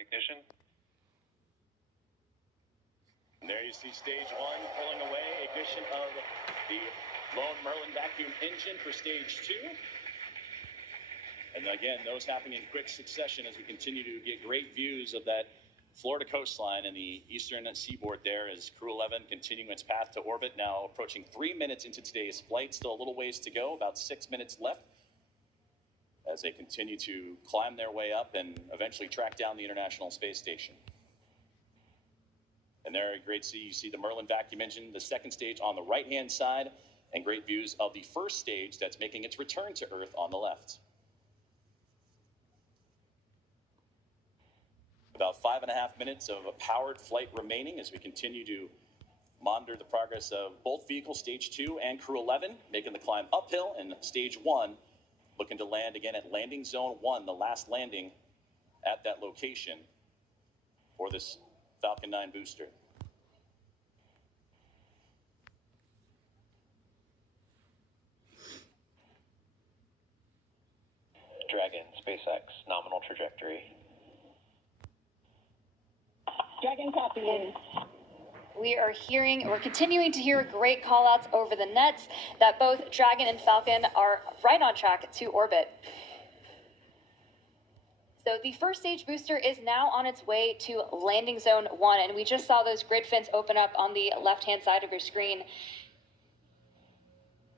ignition. And there you see stage one pulling away, ignition of the lone Merlin vacuum engine for stage two. And again, those happening in quick succession as we continue to get great views of that Florida coastline and the eastern seaboard there as Crew11 continuing its path to orbit, now approaching 3 minutes into today's flight. Still a little ways to go, about 6 minutes left as they continue to climb their way up and eventually track down the International Space Station. And there, great to see, you see the Merlin vacuum engine, the second stage on the right-hand side, and great views of the first stage that's making its return to Earth on the left. About 5.5 minutes of a powered flight remaining as we continue to monitor the progress of both vehicles, stage 2 and Crew11, making the climb uphill, and stage 1 looking to land again at landing zone 1, the last landing at that location for this Falcon 9 booster. Dragon, SpaceX, nominal trajectory. Dragon copy. We're continuing to hear great call-outs over the nets that both Dragon and Falcon are right on track to orbit. So the first stage booster is now on its way to landing zone 1, and we just saw those grid fins open up on the left-hand side of your screen.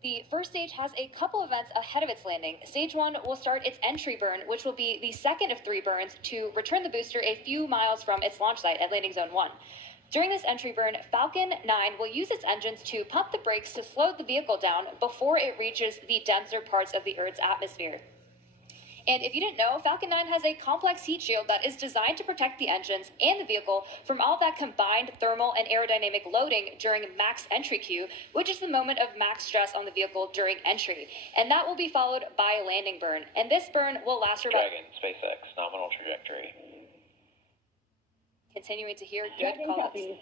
The first stage has a couple events ahead of its landing. Stage 1 will start its entry burn, which will be the second of 3 burns to return the booster a few miles from its launch site at landing zone 1. During this entry burn, Falcon 9 will use its engines to pump the brakes to slow the vehicle down before it reaches the denser parts of the Earth's atmosphere. And if you didn't know, Falcon 9 has a complex heat shield that is designed to protect the engines and the vehicle from all that combined thermal and aerodynamic loading during max entry Q, which is the moment of max stress on the vehicle during entry. And that will be followed by a landing burn. And this burn will last for about... Dragon, SpaceX, nominal trajectory. Continuing to hear good calls.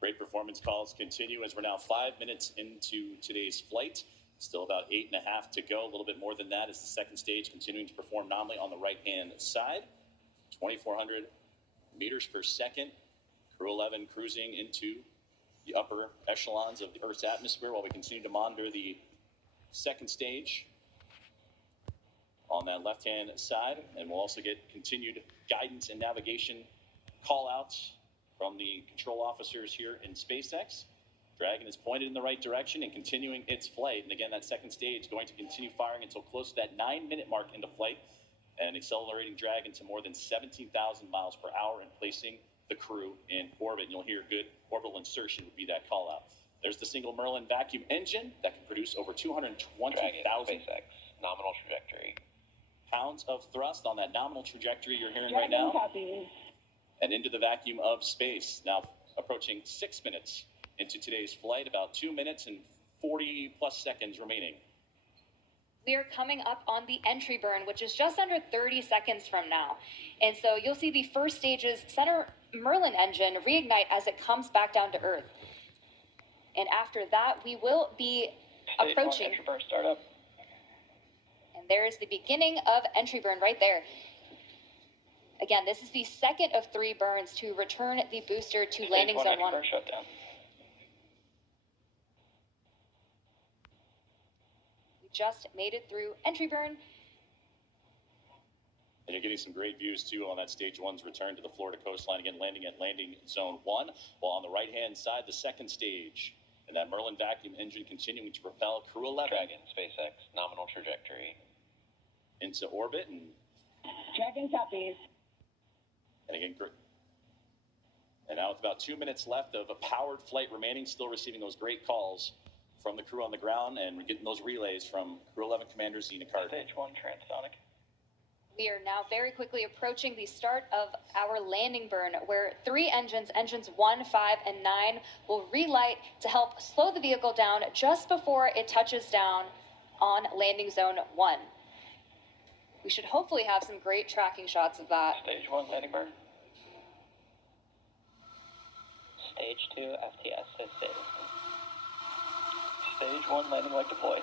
Great performance calls continue as we're now 5 minutes into today's flight. Still about 8.5 to go. A little bit more than that as the second stage continuing to perform nominally on the right-hand side. 2,400 meters per second. Crew11 cruising into the upper echelons of the Earth's atmosphere while we continue to monitor the second stage on that left-hand side. And we'll also get continued guidance and navigation call-outs from the control officers here in SpaceX. Dragon is pointed in the right direction and continuing its flight. And again, that second stage going to continue firing until close to that 9-minute mark into flight and accelerating Dragon to more than 17,000 miles per hour and placing the crew in orbit. And you'll hear good orbital insertion would be that call out. There's the single Merlin vacuum engine that can produce over 220,000 SpaceX, nominal trajectory. pounds of thrust on that nominal trajectory you're hearing right now. And into the vacuum of space. Now approaching 6 minutes into today's flight, about 2 minutes and 40 plus seconds remaining. We are coming up on the entry burn, which is just under 30 seconds from now. And so you'll see the first stage's center Merlin engine reignite as it comes back down to Earth. And after that, we will be approaching. Entry burn startup. And there is the beginning of entry burn right there. Again, this is the second of 3 burns to return the booster to landing zone 1. Shutdown. We just made it through entry burn. And you're getting some great views too on that stage 1's return to the Florida coastline, again landing at landing zone 1, while on the right hand side the second stage and that Merlin vacuum engine continuing to propel Crew11 Dragon, SpaceX, nominal trajectory into orbit. And Dragon copies. And again, and now with about 2 minutes left of a powered flight remaining, still receiving those great calls from the crew on the ground, and we're getting those relays from Crew11 Commander Xena Carter. Stage 1 transonic. We are now very quickly approaching the start of our landing burn, where 3 engines 1, 5, and 9, will relight to help slow the vehicle down just before it touches down on landing zone 1. We should hopefully have some great tracking shots of that. Stage 1 landing burn. Stage 2 FTS assist. Stage 1 landing leg deployed.